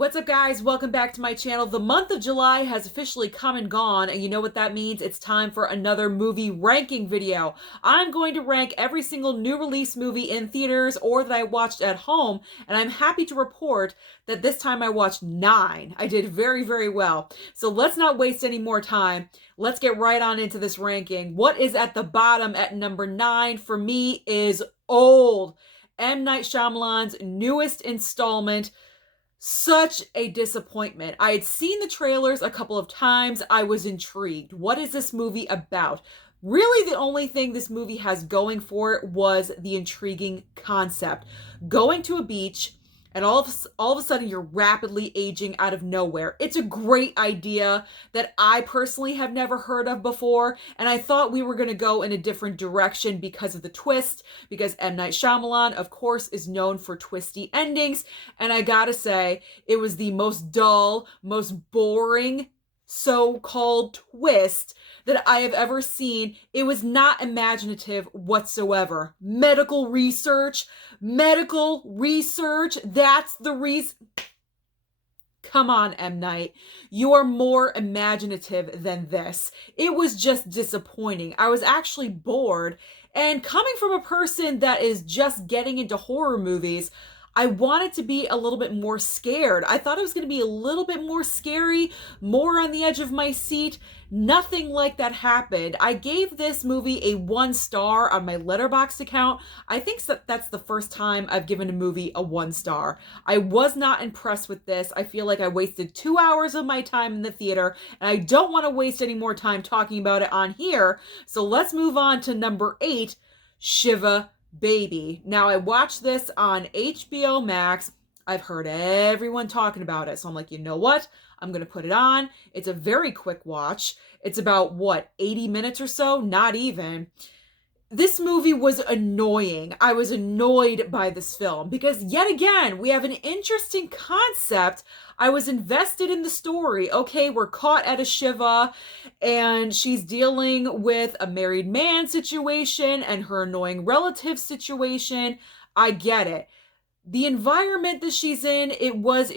What's up, guys? Welcome back to my channel. The month of July has officially come and gone, and you know what that means? It's time for another movie ranking video. I'm going to rank every single new release movie in theaters or that I watched at home, and I'm happy to report that this time I watched 9. I did very, very well. So let's not waste any more time. Let's get right on into this ranking. What is at the bottom at number 9 for me is Old, M. Night Shyamalan's newest installment. Such a disappointment. I had seen the trailers a couple of times. I was intrigued. What is this movie about? Really, the only thing this movie has going for it was the intriguing concept. Going to a beach, and all of a sudden you're rapidly aging out of nowhere. It's a great idea that I personally have never heard of before, and I thought we were going to go in a different direction because of the twist, because M. Night Shyamalan, of course, is known for twisty endings, and I gotta say, it was the most dull, most boring so-called twist that I have ever seen. It was not imaginative whatsoever. Medical research, that's the reason. Come on, M. Night. You are more imaginative than this. It was just disappointing. I was actually bored, and coming from a person that is just getting into horror movies, I wanted to be a little bit more scared. I thought it was going to be a little bit more scary, more on the edge of my seat. Nothing like that happened. I gave this movie a 1 star on my Letterboxd account. I think that's the first time I've given a movie a 1 star. I was not impressed with this. I feel like I wasted 2 hours of my time in the theater, and I don't want to waste any more time talking about it on here. So let's move on to number 8, Shiva Baby. Now, I watched this on HBO Max. I've heard everyone talking about it. So I'm like, you know what? I'm going to put it on. It's a very quick watch. It's about, 80 minutes or so? Not even. This movie was annoying. I was annoyed by this film because, yet again, we have an interesting concept. I was invested in the story. Okay, we're caught at a Shiva, and she's dealing with a married man situation and her annoying relative situation. I get it. The environment that she's in, it was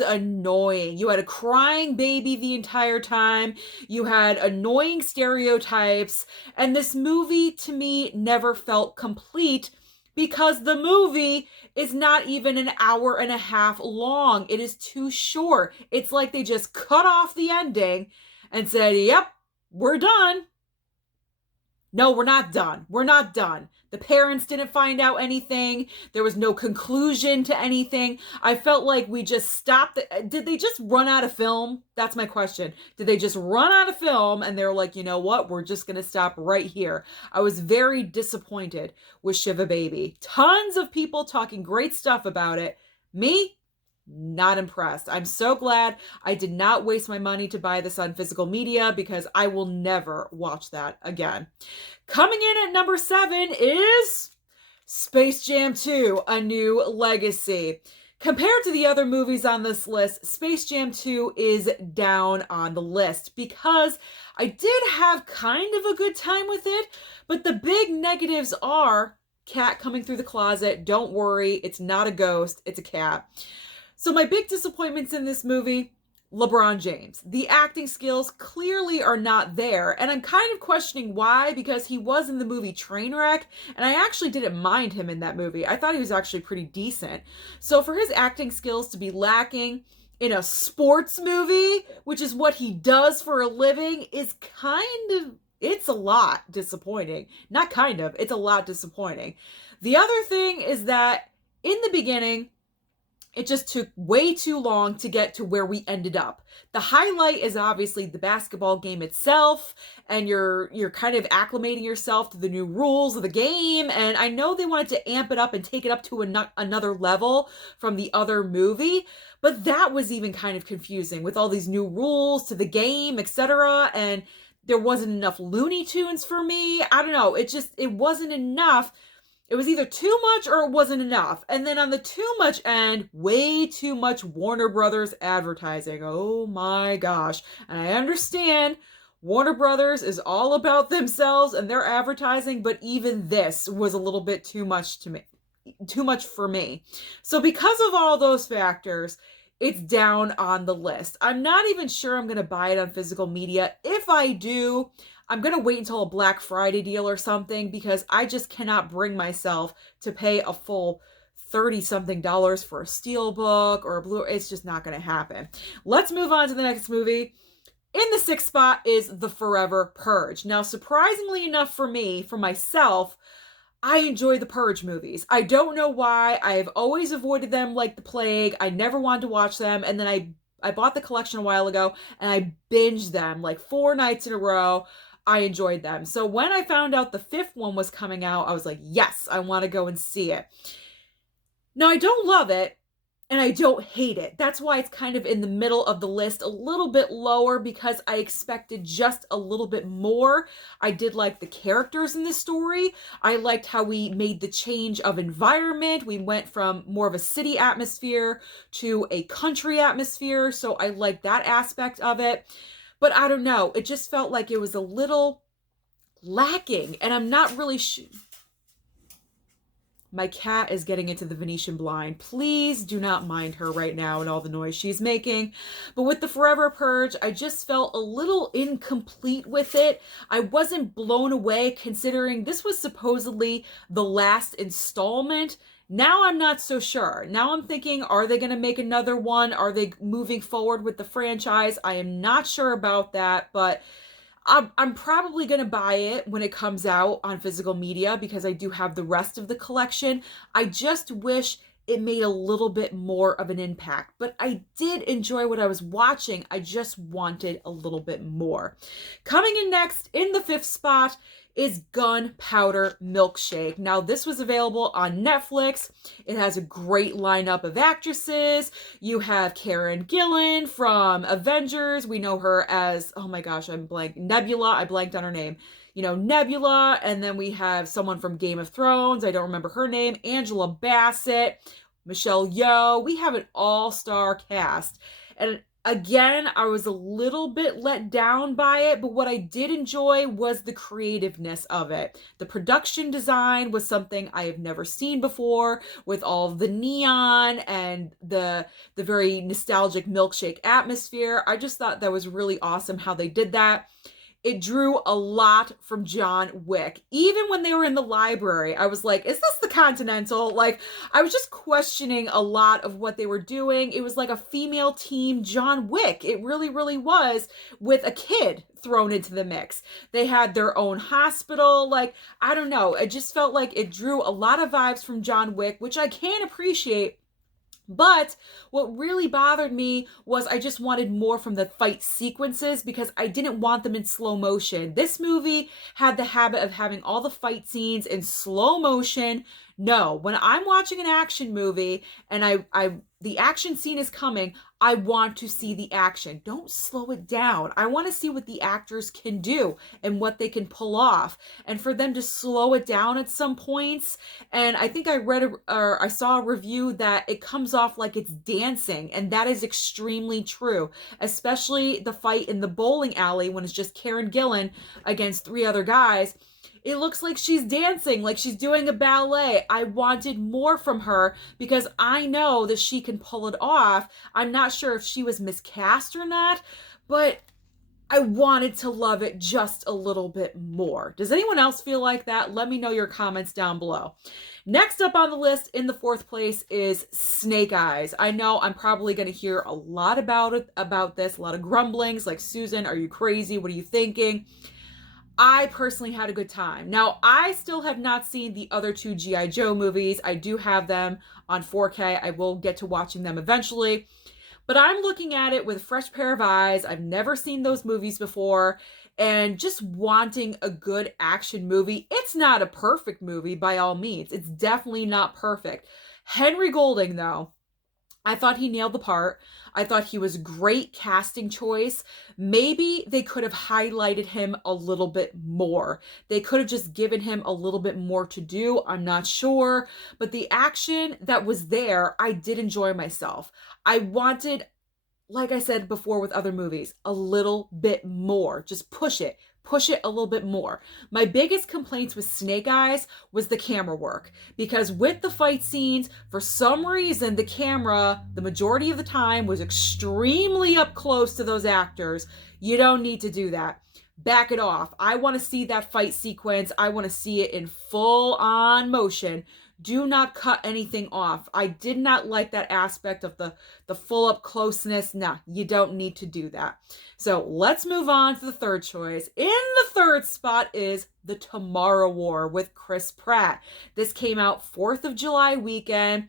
annoying. You had a crying baby the entire time. You had annoying stereotypes. And this movie, to me, never felt complete because the movie is not even an hour and a half long. It is too short. It's like they just cut off the ending and said, yep, we're done. No, we're not done. We're not done. The parents didn't find out anything. There was no conclusion to anything. I felt like we just stopped. Did they just run out of film? That's my question. Did they just run out of film and they're like, you know what? We're just going to stop right here. I was very disappointed with Shiva Baby. Tons of people talking great stuff about it. Me? Not impressed. I'm so glad I did not waste my money to buy this on physical media because I will never watch that again. Coming in at number 7 is Space Jam 2: A New Legacy. Compared to the other movies on this list, Space Jam 2 is down on the list because I did have kind of a good time with it, but the big negatives are cat coming through the closet. Don't worry, it's not a ghost, it's a cat. So my big disappointments in this movie, LeBron James. The acting skills clearly are not there, and I'm kind of questioning why, because he was in the movie Trainwreck, and I actually didn't mind him in that movie. I thought he was actually pretty decent. So for his acting skills to be lacking in a sports movie, which is what he does for a living, is it's a lot disappointing. Not kind of, it's a lot disappointing. The other thing is that in the beginning, it just took way too long to get to where we ended up. The highlight is obviously the basketball game itself, and you're kind of acclimating yourself to the new rules of the game, and I know they wanted to amp it up and take it up to another level from the other movie, but that was even kind of confusing with all these new rules to the game, etc., and there wasn't enough Looney Tunes for me. I don't know, it wasn't enough. It was either too much or it wasn't enough. And then on the too much end, way too much Warner Brothers advertising. Oh my gosh. And I understand Warner Brothers is all about themselves and their advertising, but even this was a little bit too much for me. So because of all those factors, it's down on the list. I'm not even sure I'm going to buy it on physical media. If I do, I'm going to wait until a Black Friday deal or something because I just cannot bring myself to pay a full 30 something dollars for a steelbook or a blue. It's just not going to happen. Let's move on to the next movie. In the sixth spot is The Forever Purge. Now, surprisingly enough for me, for myself, I enjoy the Purge movies. I don't know why. I've always avoided them like the plague. I never wanted to watch them. And then I bought the collection a while ago and I binged them like 4 nights in a row. I enjoyed them. So when I found out the fifth one was coming out, I was like, yes, I want to go and see it. Now, I don't love it and I don't hate it. That's why it's kind of in the middle of the list, a little bit lower because I expected just a little bit more. I did like the characters in this story. I liked how we made the change of environment. We went from more of a city atmosphere to a country atmosphere. So I liked that aspect of it. But I don't know. It just felt like it was a little lacking. And I'm not really sure. My cat is getting into the Venetian blind. Please do not mind her right now and all the noise she's making. But with the Forever Purge, I just felt a little incomplete with it. I wasn't blown away considering this was supposedly the last installment. Now I'm not so sure. Now I'm thinking, are they going to make another one? Are they moving forward with the franchise? I am not sure about that, but I'm probably going to buy it when it comes out on physical media because I do have the rest of the collection. I just wish it made a little bit more of an impact, but I did enjoy what I was watching. I just wanted a little bit more. Coming in next in the fifth spot is Gunpowder Milkshake. Now, this was available on Netflix. It has a great lineup of actresses. You have Karen Gillan from Avengers. We know her as, oh my gosh, I'm blank. Nebula. I blanked on her name. You know, Nebula. And then we have someone from Game of Thrones. I don't remember her name. Angela Bassett, Michelle Yeoh. We have an all-star cast. And again, I was a little bit let down by it, but what I did enjoy was the creativeness of it. The production design was something I have never seen before, with all the neon and the very nostalgic milkshake atmosphere. I just thought that was really awesome how they did that. It drew a lot from John Wick. Even when they were in the library, I was like, is this the Continental? Like, I was just questioning a lot of what they were doing. It was like a female team John Wick. It really, really was, with a kid thrown into the mix. They had their own hospital. Like, I don't know. It just felt like it drew a lot of vibes from John Wick, which I can appreciate. But what really bothered me was I just wanted more from the fight sequences because I didn't want them in slow motion. This movie had the habit of having all the fight scenes in slow motion. No, when I'm watching an action movie and the action scene is coming, I want to see the action. Don't slow it down. I want to see what the actors can do and what they can pull off. And for them to slow it down at some points, and I think I saw a review that it comes off like it's dancing, and that is extremely true. Especially the fight in the bowling alley when it's just Karen Gillan against 3 other guys. It looks like she's dancing, like she's doing a ballet. I wanted more from her because I know that she can pull it off. I'm not sure if she was miscast or not, but I wanted to love it just a little bit more. Does anyone else feel like that? Let me know your comments down below. Next up on the list in the 4th place is Snake Eyes. I know I'm probably going to hear a lot about this, a lot of grumblings like, Susan, are you crazy? What are you thinking? I personally had a good time. Now, I still have not seen the other 2 G.I. Joe movies. I do have them on 4K. I will get to watching them eventually. But I'm looking at it with a fresh pair of eyes. I've never seen those movies before. And just wanting a good action movie. It's not a perfect movie by all means. It's definitely not perfect. Henry Golding, though, I thought he nailed the part. I thought he was a great casting choice. Maybe they could have highlighted him a little bit more. They could have just given him a little bit more to do. I'm not sure. But the action that was there, I did enjoy myself. I wanted, like I said before with other movies, a little bit more. Just push it. push it a little bit more. My biggest complaints with Snake Eyes was the camera work, because with the fight scenes, for some reason, the camera, the majority of the time, was extremely up close to those actors. You don't need to do that. Back it off. I want to see that fight sequence. I want to see it in full on motion. Do not cut anything off. I did not like that aspect of the full up closeness. Nah, you don't need to do that. So let's move on to the third choice. In the third spot is The Tomorrow War with Chris Pratt. This came out 4th of July weekend.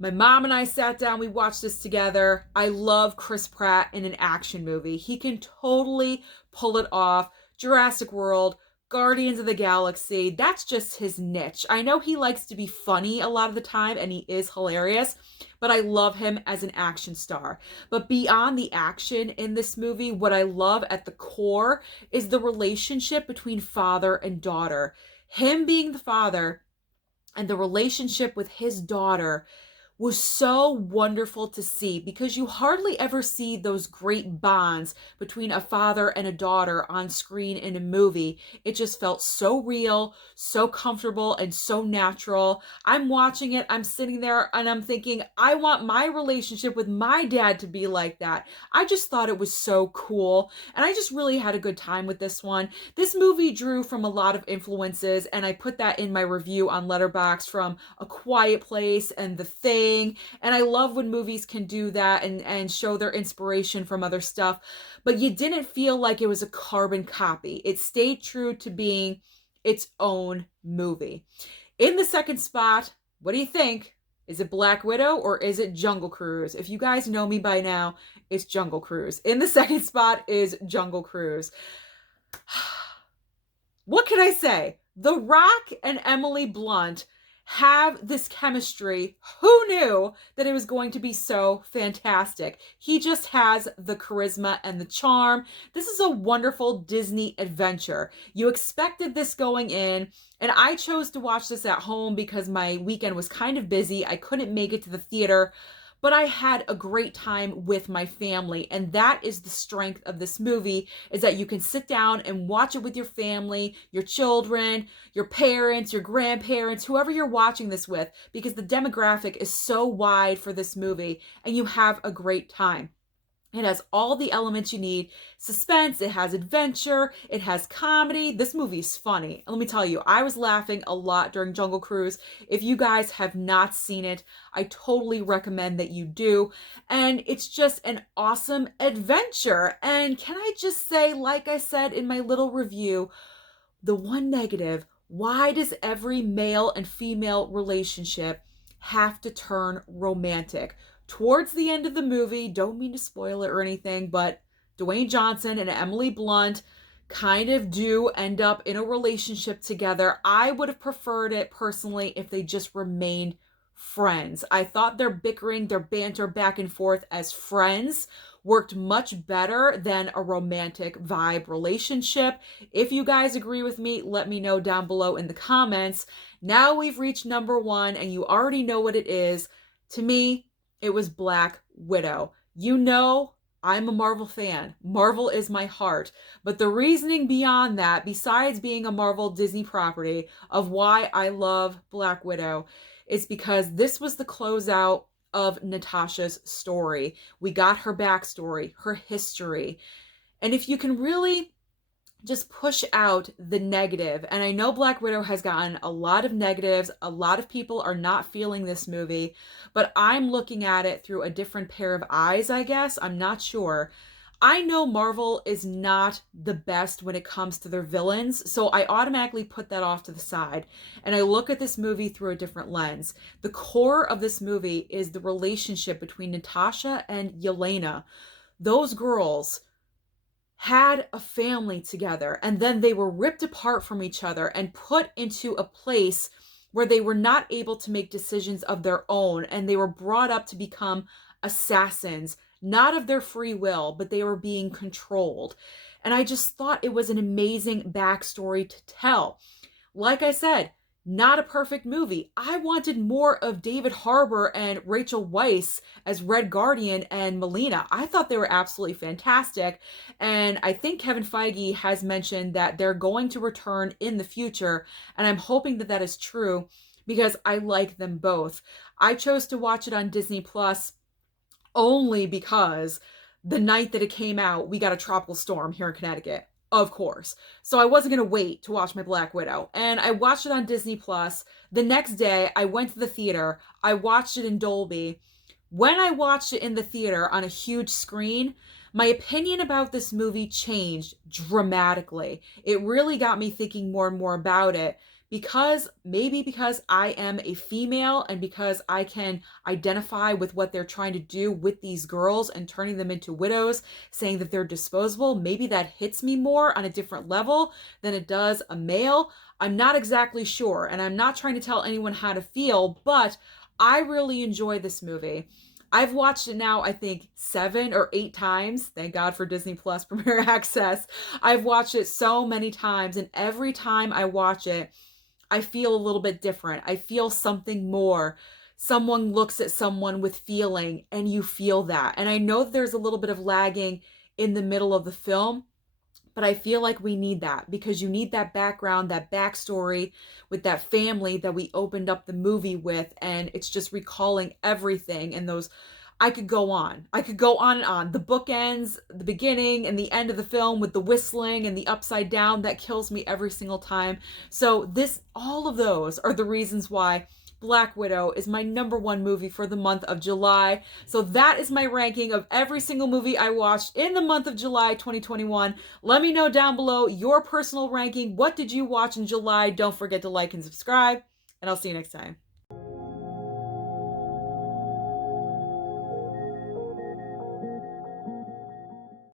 My mom and I sat down, we watched this together. I love Chris Pratt in an action movie. He can totally pull it off. Jurassic World, Guardians of the Galaxy, that's just his niche. I know he likes to be funny a lot of the time, and he is hilarious, but I love him as an action star. But beyond the action in this movie, what I love at the core is the relationship between father and daughter. Him being the father and the relationship with his daughter was so wonderful to see, because you hardly ever see those great bonds between a father and a daughter on screen in a movie. It just felt so real, so comfortable, and so natural. I'm watching it, I'm sitting there, and I'm thinking, I want my relationship with my dad to be like that. I just thought it was so cool, and I just really had a good time with this one. This movie drew from a lot of influences, and I put that in my review on Letterboxd, from A Quiet Place and The Thing. And I love when movies can do that and show their inspiration from other stuff. But you didn't feel like it was a carbon copy. It stayed true to being its own movie. In the second spot, what do you think? Is it Black Widow or is it Jungle Cruise? If you guys know me by now, it's Jungle Cruise. In the second spot is Jungle Cruise. What can I say? The Rock and Emily Blunt have this chemistry. Who knew that it was going to be so fantastic? He just has the charisma and the charm. This is a wonderful Disney adventure. You expected this going in, and I chose to watch this at home because my weekend was kind of busy. I couldn't make it to the theater, but I had a great time with my family. And that is the strength of this movie, is that you can sit down and watch it with your family, your children, your parents, your grandparents, whoever you're watching this with, because the demographic is so wide for this movie, and you have a great time. It has all the elements you need. Suspense, it has adventure, it has comedy. This movie is funny. Let me tell you, I was laughing a lot during Jungle Cruise. If you guys have not seen it, I totally recommend that you do. And it's just an awesome adventure. And can I just say, like I said in my little review, the one negative, why does every male and female relationship have to turn romantic? Towards the end of the movie, don't mean to spoil it or anything, but Dwayne Johnson and Emily Blunt kind of do end up in a relationship together. I would have preferred it personally if they just remained friends. I thought their bickering, their banter back and forth as friends worked much better than a romantic vibe relationship. If you guys agree with me, let me know down below in the comments. Now we've reached number one, and you already know what it is. To me, it was Black Widow. You know, I'm a Marvel fan. Marvel is my heart. But the reasoning beyond that, besides being a Marvel Disney property, of why I love Black Widow, is because this was the closeout of Natasha's story. We got her backstory, her history. And if you can really just push out the negative, and I know Black Widow has gotten a lot of negatives, a lot of people are not feeling this movie, but I'm looking at it through a different pair of eyes, I guess. I'm not sure. I know Marvel is not the best when it comes to their villains, so I automatically put that off to the side, and I look at this movie through a different lens. The core of this movie is the relationship between Natasha and Yelena. Those girls had a family together, and then they were ripped apart from each other and put into a place where they were not able to make decisions of their own, and they were brought up to become assassins, not of their free will, but they were being controlled. And I just thought it was an amazing backstory to tell. Like I said, not a perfect movie. I wanted more of David Harbour and Rachel Weisz as Red Guardian and Melina. I thought they were absolutely fantastic. And I think Kevin Feige has mentioned that they're going to return in the future. And I'm hoping that that is true because I like them both. I chose to watch it on Disney Plus only because the night that it came out, we got a tropical storm here in Connecticut. Of course. So I wasn't going to wait to watch my Black Widow. And I watched it on Disney Plus. The next day, I went to the theater. I watched it in Dolby. When I watched it in the theater on a huge screen, my opinion about this movie changed dramatically. It really got me thinking more and more about it because I am a female and because I can identify with what they're trying to do with these girls and turning them into widows, saying that they're disposable. Maybe that hits me more on a different level than it does a male. I'm not exactly sure, and I'm not trying to tell anyone how to feel, but I really enjoy this movie. I've watched it now, I think, 7 or 8 times. Thank God for Disney Plus Premier Access. I've watched it so many times, and every time I watch it, I feel a little bit different. I feel something more. Someone looks at someone with feeling, and you feel that. And I know that there's a little bit of lagging in the middle of the film, but I feel like we need that because you need that background, that backstory with that family that we opened up the movie with. And it's just recalling everything and those. I could go on. I could go on and on. The bookends, the beginning and the end of the film with the whistling and the upside down, that kills me every single time. So all of those are the reasons why Black Widow is my #1 movie for the month of July. So that is my ranking of every single movie I watched in the month of July 2021. Let me know down below your personal ranking. What did you watch in July? Don't forget to like and subscribe, and I'll see you next time.